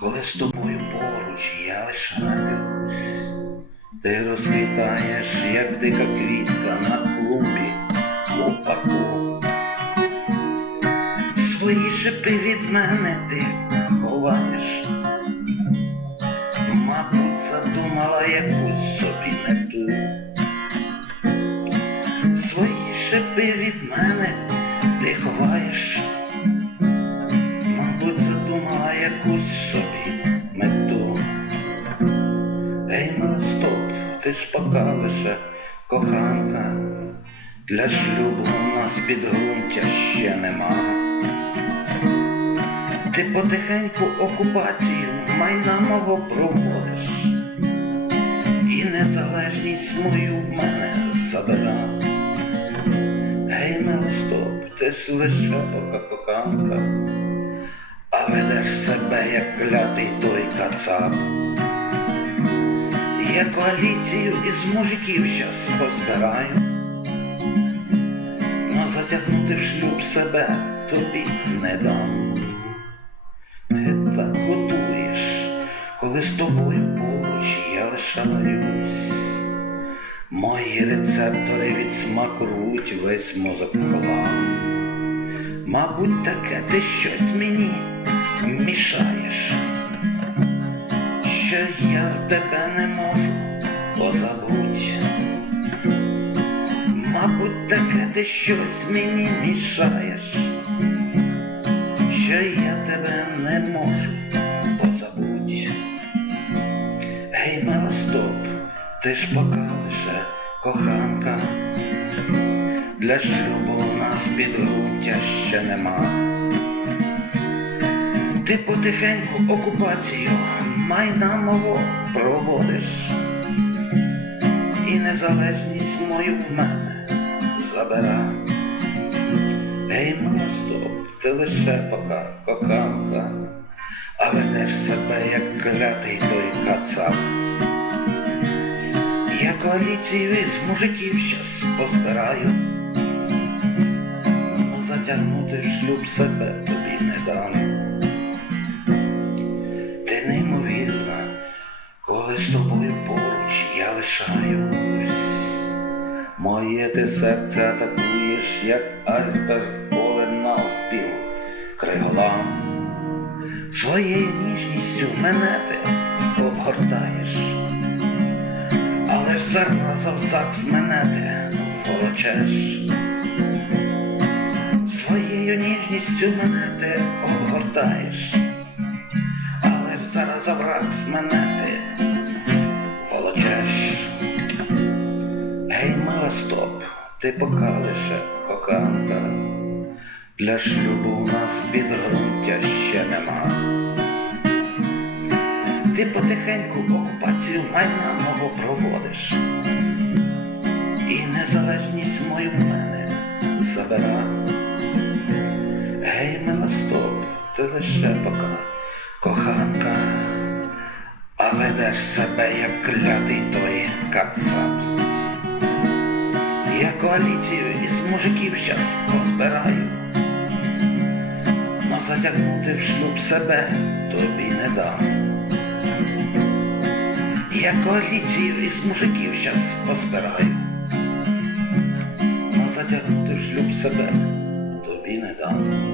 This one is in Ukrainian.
коли з тобою поруч я лишаюсь, ти розквітаєш, як дика квітка на клумбі у парку. Свої шипи від мене ти ховаєш, мабуть, задумала якусь собі не ту. Свої шипи від мене задумала собі мету. Ей, мила, стоп, ти ж пока лише коханка, для шлюбу у нас підґрунтя ще нема. Ти потихеньку окупацію майна мого проводиш, і незалежність мою в мене забира. Гей, мила, стоп, ти ж лише пока коханка, ведеш себе, як клятий той кацап. Я коаліцію із мужиків щас позбираю, но затягнути в шлюб себе тобі не дам. Ти так готуєш, коли з тобою поруч я лишаюсь. Мої рецептори від смаку весь мозок в хлам. Мабуть, таке ти щось мені мішаєш, що я в тебе не можу позабуть. Мабуть, таке ти щось мені мішаєш, що я тебе не можу позабуть. Гей, мила, стоп, ти ж пока лише коханка, для шлюбу у нас підґрунтя ще нема. Ти потихеньку окупацію майна мого проводиш, і незалежність мою в мене забира. Ей, мила, стоп, ти лише пока коханка, а ведеш себе, як клятий той кацап. Я коаліцію із мужиків щас позбираю, но затягнути в шлюб себе тобі не дам. Поруч лишаюсь. Моє ти серце атакуєш, як айсберг поле навпіл криголам. Своєю ніжністю мене ти обгортаєш, але ж зараз завзакс мене ти волочеш. Своєю ніжністю мене ти обгортаєш, але ж зараз завракс мене ти ти пока лише коханка, для шлюбу у нас підґрунтя ще нема. Ти потихеньку окупацію майна мого проводиш, і незалежність мою в мене забира. Гей, мила, стоп, ти лише пока коханка, а ведеш себе, як клятий той кацап. Коаліцію із мужиків щас позбираю, но затягнути в шлюб себе тобі не дам. Я коаліцію із мужиків щас позбираю, но затягнути в шлюб себе тобі не дам.